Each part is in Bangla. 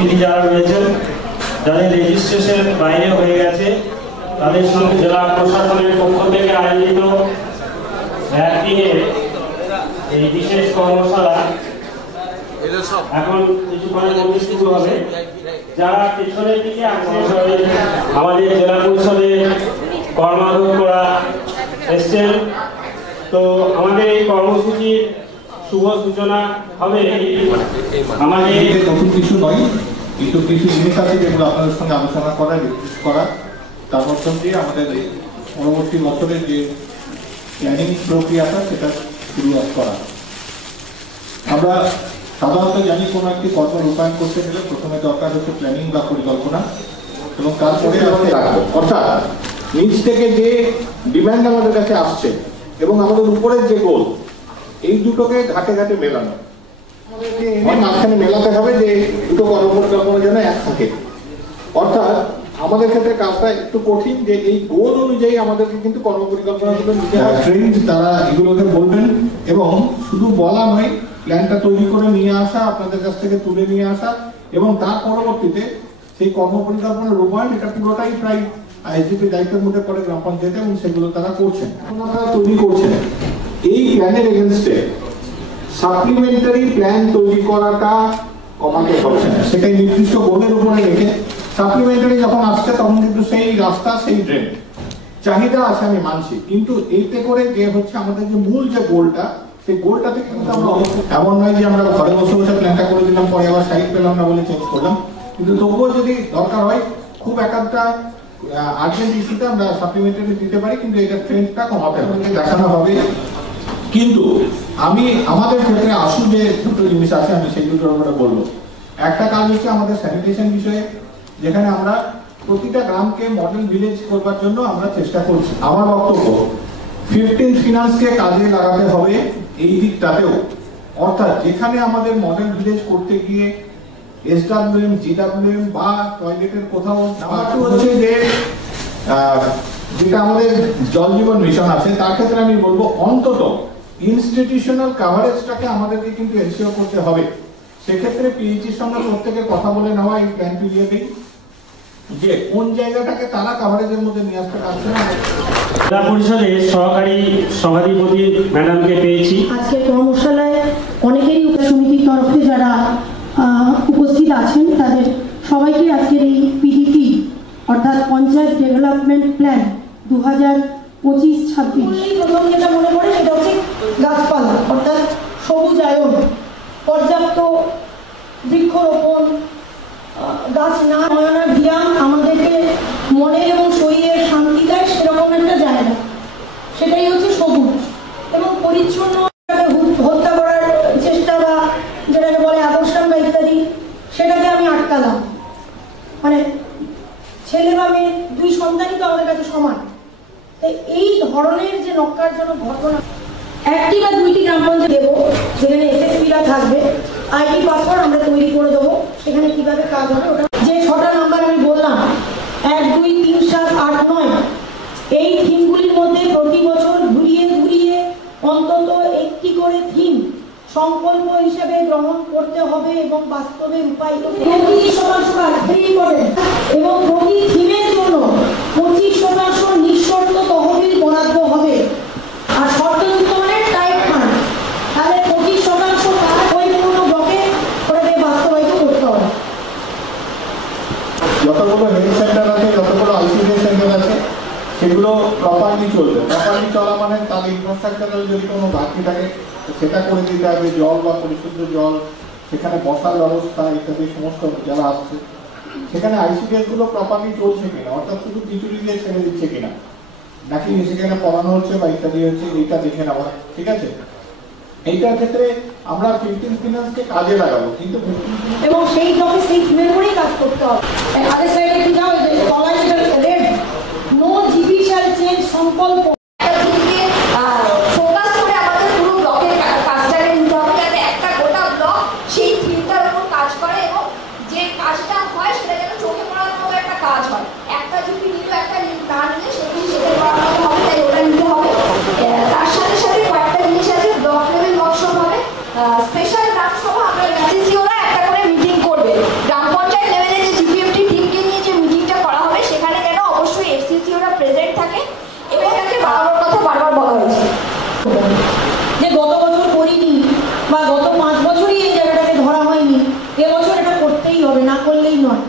অতিথি যারা রয়েছেন, যাদের রেজিস্ট্রেশন বাইরে হয়ে গেছে, তাদের সঙ্গে জেলা প্রশাসনের পক্ষ থেকে আয়োজিত একদিনের এই বিশেষ কর্মশালা এখন কিছুক্ষণের মধ্যে শুরু হবে। যারা পেছনের দিকে আছে আমাদের জেলা পরিষদের কর্মাধ্যক্ষরা এসছেন, তো আমাদের এই কর্মসূচির শুভ সূচনা হবে। আমাদের নতুন কিছু নয়, কিন্তু কিছু জিনিস আছে যেগুলো আপনাদের সঙ্গে আলোচনা করা তার মধ্য দিয়ে আমাদের পরবর্তী বছরের যে প্ল্যানিং প্রক্রিয়াটা সেটা শুরু করা। আমরা সাধারণত জানি কোনো একটি কর্ম রূপায়ণ করতে গেলে প্রথমে দরকার হচ্ছে প্ল্যানিং বা পরিকল্পনা, এবং তারপরে অর্থাৎ নিচ থেকে যে ডিমান্ড আমাদের কাছে আসছে এবং আমাদের উপরের যে গোল, এই দুটোকে ঘাটে ঘাটে মেলানো, আমাদেরকে এনে মাঝখানে মেলাতে হবে যে দুটো কর্মপরিকল্পনা যেন এক থাকে। অর্থাৎ আমাদের ক্ষেত্রে কাজটা একটু কঠিন, যে এই গোল অনুযায়ী আমাদেরকে কিন্তু কর্মপরিকল্পনাগুলো নিতে হবে। ট্রেন্ড তারা এগুলোকে বলবেন, এবং শুধু বলা নয়, প্ল্যানটা তৈরি করে নিয়ে আসা, আপনাদের কাছ থেকে তুলে নিয়ে আসা, এবং তার পরবর্তীতে সেই কর্মপরিকল্পনার রূপায়ণ, এটা পুরোটাই প্রায় আইজিপি দায়িত্বের মধ্যে পড়ে গ্রাম পঞ্চায়েতে, এবং সেগুলো তারা করছেন, তারা তৈরি করছেন। এই প্ল্যানের এগেনস্টে সাপ্লিমেন্টারি প্ল্যান তৈরি করাটা কমাতে হচ্ছে না, সেটাই নির্দিষ্ট গোলের উপরে রেখে সাপ্লিমেন্টারি যখন আসছে তখন কিন্তু সেই রাস্তা, সেই ড্রেন চাহিদা আছে, আমি মানছি, কিন্তু এইতে করে যে হচ্ছে আমাদের যে মূল যে গোলটা, সেই গোলটা থেকে কিন্তু আমরা এমন নয় যে আমরা ঘরে বসে বসে প্ল্যানটা করে দিলাম, পরে আবার সাইড পেলাম না বলে চেঞ্জ করলাম। কিন্তু তবুও যদি দরকার হয়, খুব একটা আর্জেন্ট ইস্যুতে আমরা সাপ্লিমেন্টারি দিতে পারি, কিন্তু এটা ট্রেন্ডটা কমাতে হবে, দেখানো হবে। কিন্তু আমি আমাদের ক্ষেত্রে আসু যে দুটো জিনিস আছে, আমি সেই দুটোর উপরে বলবো। একটা কাজ হচ্ছে আমাদের স্যানিটেশন বিষয়ে, যেখানে আমরা প্রতিটা গ্রামকে মডেল ভিলেজ করবার জন্য আমরা চেষ্টা করছি। আমার বক্তব্য 15 ফিনান্সকে কাজে লাগাতে হবে এই দিকটাতেও, অর্থাৎ যেখানে আমাদের মডেল ভিলেজ করতে গিয়ে SWM, GWM বা টয়লেটের কোথাও হচ্ছে যে যেটা আমাদের জল জীবন মিশন আছে, তার ক্ষেত্রে আমি বলবো অন্তত ইনস্টিটিউশনাল কাভারেজটাকে আমাদেরকে কিন্তু এনশিওর করতে হবে। সেক্ষেত্রে পিএইচির সঙ্গে প্রত্যেকের কথা বলে নেওয়া এই প্ল্যান পিরিয়ডে, যে কোন জায়গাটাকে তারা কাভারেজের মধ্যে নিয়ে আসতে পারছে না। জেলা পরিষদের সহকারী সভাধিপতি ম্যাডামকে পেয়েছি। আজকের কর্মশালায় অনেকেরই সমিতির তরফে যারা উপস্থিত আছেন, তাদের সবাইকে আজকের এই পিডিপি অর্থাৎ পঞ্চায়েত ডেভেলপমেন্ট প্ল্যান 2025-26 প্রথম যেটা মনে পড়ে সেটা হচ্ছে গাছপালা, অর্থাৎ সবুজায়ন, পর্যাপ্ত বৃক্ষরোপণ, গাছ না নয়নার ধ্যান আমাদেরকে মনের এবং শরীরের শান্তি দেয়, সেরকম একটা জায়গা, সেটাই হচ্ছে সবুজ এবং পরিচ্ছন্ন। হত্যা করার চেষ্টা বা যেটাকে বলে আদর্শান বা ইত্যাদি, সেটাকে আমি আটকালাম। মানে ছেলে বা মেয়ে দুই সন্তানই তো আমাদের কাছে সমান। তাই এই ধরনের যে নক্কারজনক ঘটনা, একটি বা দুইটি গ্রাম পঞ্চায়েত দেবো যেখানে এসএসপিরা থাকবে, আইডি পাসওয়ার্ড আমরা তৈরি করে দেবো, সেখানে কিভাবে কাজ হবে ওটা যে 6টা নাম্বার আমি বললাম, 1, 2, 3, 7, 8, 9, এই থিমগুলির মধ্যে প্রতি বছর ঘুরিয়ে ঘুরিয়ে অন্তত একটি করে থিম সংকল্প হিসেবে গ্রহণ করতে হবে এবং বাস্তবে রূপায়িত এবং প্রতি থিমের জন্য 25% নিঃশর্ত তহবিল বরাদ্দ হবে। আর শর্তযুক্ত মানে টাইপ ফান্ড, তাহলে 25% টাকা ওই কোনো ব্লকে করে বাস্তবায়িত করতে হবে। যতগুলো হেলথ সেন্টার আছে, যতগুলো আইসিডি সেন্টার আছে, সেগুলো প্রপারলি চলবে। প্রপারলি চলা মানে তার ইনফ্রাস্ট্রাকচারাল যদি কোনো ঘাটতি থাকে সেটা করে দিতে হবে, জল বা পরিশুদ্ধ জল, সেখানে বসার ব্যবস্থা ইত্যাদি সমস্ত যারা আসছে, সেখানে আইসিডিএস গুলো প্রপারলি চলছে কিনা, অর্থাৎ শুধু খিচুড়ি দিয়ে ছেড়ে দিচ্ছে কিনা, নাকি সেখানে পড়ানো হচ্ছে বা ইত্যাদি হচ্ছে, এইটা দেখে নেওয়া, ঠিক আছে? এইটার ক্ষেত্রে আমরা 15 ফিনান্সকে কাজে লাগাবো, কিন্তু এবং সেই ব্লকে সেই থিমের উপরেই কাজ করতে হবে। আগের সাইডে একটু যাও, কলাই যেটা red, no GP shall change সংকল্প, স্পেশাল গ্রাম সভা আমরা একটা করে মিটিং করবে, গ্রাম পঞ্চায়েত বা গত 5 বছরই এই জায়গাটাকে ধরা হয়নি, এবছর এটা করতেই হবে, না করলেই নয়।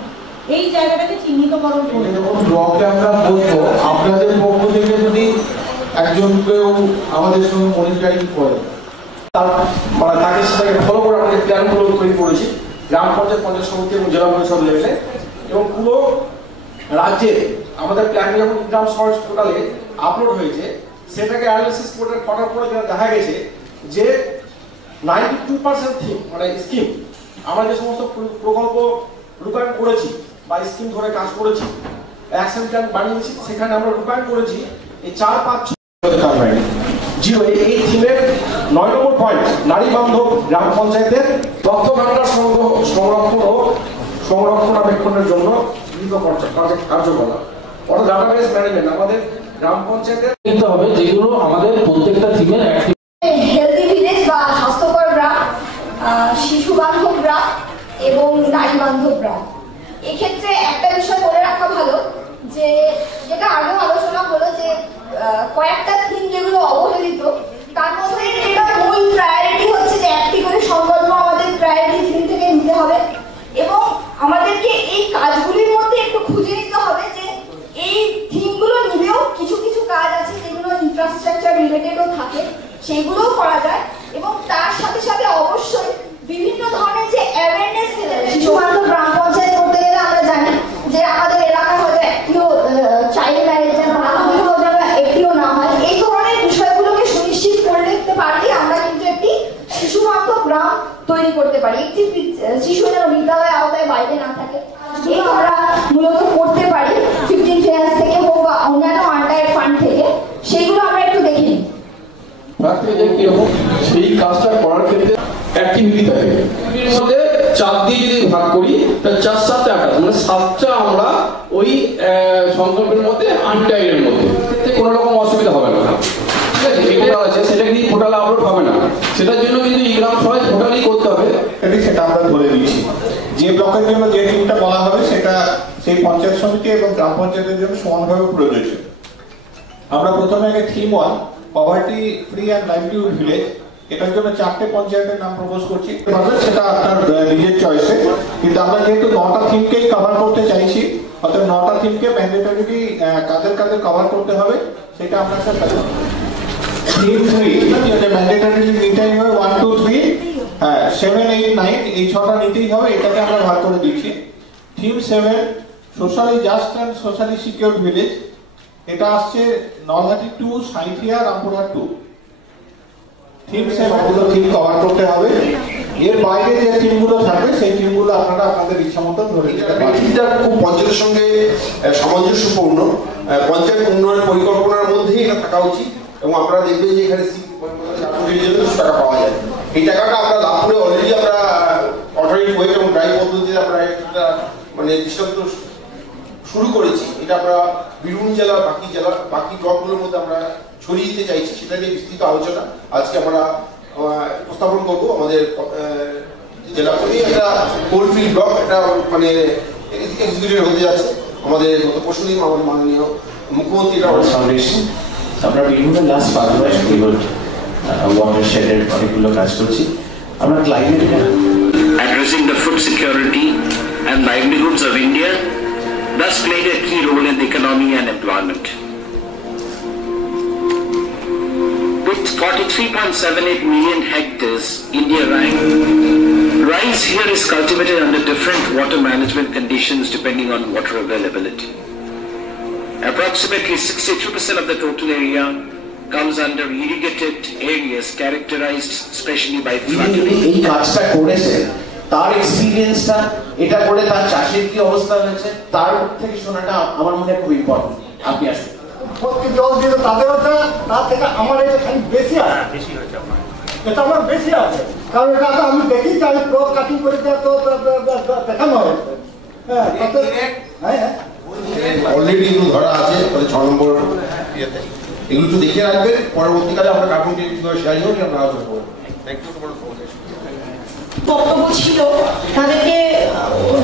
এই জায়গাটাকে চিহ্নিতকরণ করতে যখন ব্লকে আমরা বলবো, আপনাদের পক্ষ থেকে যদি একজন কেউ আমাদের সঙ্গে মনিটরিং করে, তার মানে তাকে সেটাকে ফলো করে আমাদের প্ল্যানগুলো তৈরি করেছি গ্রাম পঞ্চায়েত, পঞ্চায়েত সমিতি এবং জেলা পরিষদ লেভেলে, এবং পুরো রাজ্যে আমাদের প্ল্যান যখন গ্রাম সমাজ পোর্টালে আপলোড হয়েছে, সেটাকে অ্যানালিসিস করার পরে যেটা দেখা গেছে যে 92% থিম মানে স্কিম, আমরা যে সমস্ত প্রকল্প রূপায়ণ করেছি বা স্কিম ধরে কাজ করেছি, অ্যাকশন প্ল্যান বানিয়েছি, সেখানে আমরা রূপায়ণ করেছি এই 4-5 জিরো। এই থিমের 9 নম্বর পয়েন্ট, নারী বান্ধব গ্রাম পঞ্চায়েতের তথ্য ভান্ডার সংরক্ষণাবেক্ষণের জন্য কার্যকলাপ, অর্থাৎ ডাটাবেস ম্যানেজমেন্ট আমাদের গ্রাম পঞ্চায়েতের দেখতে হবে, যেগুলো আমাদের প্রত্যেকটা থিমের হেলদি ভিলেজ বা স্বাস্থ্যকর গ্রাম, শিশু বান্ধব গ্রাম এবং নারী বান্ধব গ্রাম। এক্ষেত্রে একটা বিষয় বলে রাখা ভালো, যে যেটা আগেও আলোচনা হলো, যে কয়েকটা থিম যেগুলো অবহেলিত, তার মধ্যে যেটা মূল প্রায়োরিটি হচ্ছে যে একটি করে সংকল্প আমাদের প্রায়োরিটি থিম থেকে নিতে হবে, এবং আমাদেরকে এই কাজগুলির মধ্যে একটু খুঁজে নিতে হবে যে এই থিমগুলো নিলেও কিছু কিছু কাজ আছে যেগুলো ইনফ্রাস্ট্রাকচার রিলেটেডও থাকে, সেগুলোও করা যায়, এবং তার সাথে সাথে অবশ্যই বিভিন্ন ধরনের যে অ্যাওয়ারনেস শিশু বান্ধব গ্রাম পঞ্চায়েত করতে গেলে আমরা জানি যে আমাদের এলাকায় হয়তো একটিও চাইল্ড ম্যারেজ যেন না হয়, একটিও না হয়। এই ধরনের বিষয়গুলোকে সুনিশ্চিত করতে পারলে আমরা কিন্তু একটি শিশু বান্ধব গ্রাম তৈরি করতে পারি, একটি শিশু যেন বিদ্যালয়ের আওতায় বাইরে না থাকে। এই আমরা মূলত করতে পারি 15 ফেয়ার্স থেকে হোক বা অন্যান্য আন্ডার ফান্ড থেকে, সেইগুলো আমরা একটু দেখে নিই। সেই কাজটা করার ক্ষেত্রে অ্যাক্টিভিটি থাকে, 4 দিয়ে যদি ভাগ করি তাহলে 4 7 8 মানে 7টা আমরা ওই সংকল্পের মধ্যে আনটাইডের মধ্যে, কোনো রকম অসুবিধা হবে না। সেটা কিন্তু পোর্টালে আপলোড হবে না, সেটার জন্য কিন্তু এই গ্রাম সবাই পোর্টালই করতে হবে। সেটা আমরা ধরে দিচ্ছি। যে ব্লকের জন্য যে থিমটা বলা হবে সেটা সেই পঞ্চায়েত সমিতি এবং গ্রাম পঞ্চায়েতের জন্য সমানভাবে প্রযোজ্য। আমরা প্রথমে আগে theme 1 poverty free and livelihood village, এটার জন্য 4টে পঞ্চায়েতের নাম প্রপোজ করছি, সেটা আপনার নিজের চয়েসে, কিন্তু আমরা যেহেতু 9টা থিমকেই কভার করতে চাইছি, অর্থাৎ 9টা থিমকে ম্যান্ডেটরি কাদের কাদের কভার করতে হবে সেটা আমরা একটা থিম 3 যেটা ম্যান্ডেটরি নিতেই হবে 1 2 3 7 8 9 এই 6টা নিতেই হবে, এটাকে আমরা ভাগ করে দিচ্ছি। Theme 7 socially just and socially secure village, এটা আসছে নলহাটি 2 সাঁইথিয়া রামপুরহাট 2। থিম 7 গুলো থিম কভার করতে হবে, এর বাইরে যে থিমগুলো থাকবে সেই থিমগুলো আপনারা আপনাদের ইচ্ছা মতো ধরে নিতে পারেন। এটা খুব পঞ্চায়েতের সঙ্গে সামঞ্জস্যপূর্ণ, পঞ্চায়েত উন্নয়ন পরিকল্পনার মধ্যেই এটা থাকা উচিত, এবং আপনারা দেখবেন যে এখানে টাকা পাওয়া যায়। এই টাকাটা আমরা লাভ করে অলরেডি আমরা অল্টারনেটিভ ওয়ে এবং ড্রাইভ পদ্ধতিতে আমরা একটা মানে দৃষ্টান্ত শুরু করেছি। এটা আমরা বীরভূম জেলার বাকি ব্লকগুলোর মধ্যে আমরা ছড়িয়ে দিতে চাইছি, সেটা নিয়ে বিস্তৃত আলোচনা আজকে আমরা উপস্থাপন করবো। আমাদের জেলা থেকে একটা কোলফিল্ড ব্লক এটা মানে এক্সিকিউটিভ হতে যাচ্ছে। আমাদের গত পরশুদিন আমাদের মাননীয় মুখ্যমন্ত্রী ফাউন্ডেশন আমরা বীরভূমের লাস্ট 5 মাস ওয়াটারশেডের অনেকগুলো কাজ করছি। আমরা climate addressing the food security and livelihoods of India, thus played a key role in the economy and employment. With 43.78 million hectares, India ranked. Rice here is cultivated under different water management conditions depending on water availability. Approximately 62% of the total area comes under irrigated areas characterized especially by flooding. এই কাজটা করেছে, তার এক্সপেরিয়েন্সটা এটা করে তার চাষের কি অবস্থা হয়েছে তার থেকে শোনাটা আমার মনে খুব ইম্পর্টেন্ট। আপনি আসুন। জল দিলে তাদের হচ্ছে, তার থেকে আমার এটা খালি বেশি আছে, এটা আমার বেশি আছে, কারণ এটা তো আমি দেখি যে আমি ক্রপ কাটিং করে তো দেখানো হয়েছে। অলরেডি এগুলো ধরা আছে 6 নম্বর ইয়েতে, এগুলো একটু দেখে রাখবেন, পরবর্তীকালে আমরা কার্টুনটি কিভাবে শেয়ার করবো আমরা আলোচনা করবো। বক্তব্য ছিল, তাদেরকে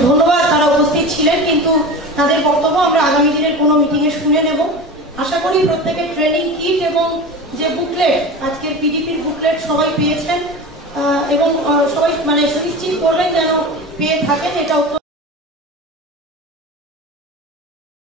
ধন্যবাদ, তারা উপস্থিত ছিলেন, কিন্তু তাদের বক্তব্য আমরা আগামী দিনের কোনো মিটিংয়ে শুনে নেব। আশা করি প্রত্যেকের ট্রেনিং কিট এবং যে বুকলেট, আজকের পিডিপির বুকলেট সবাই পেয়েছেন, এবং সবাই মানে সুনিশ্চিত করবেন যেন পেয়ে থাকেন, এটা অত্যন্ত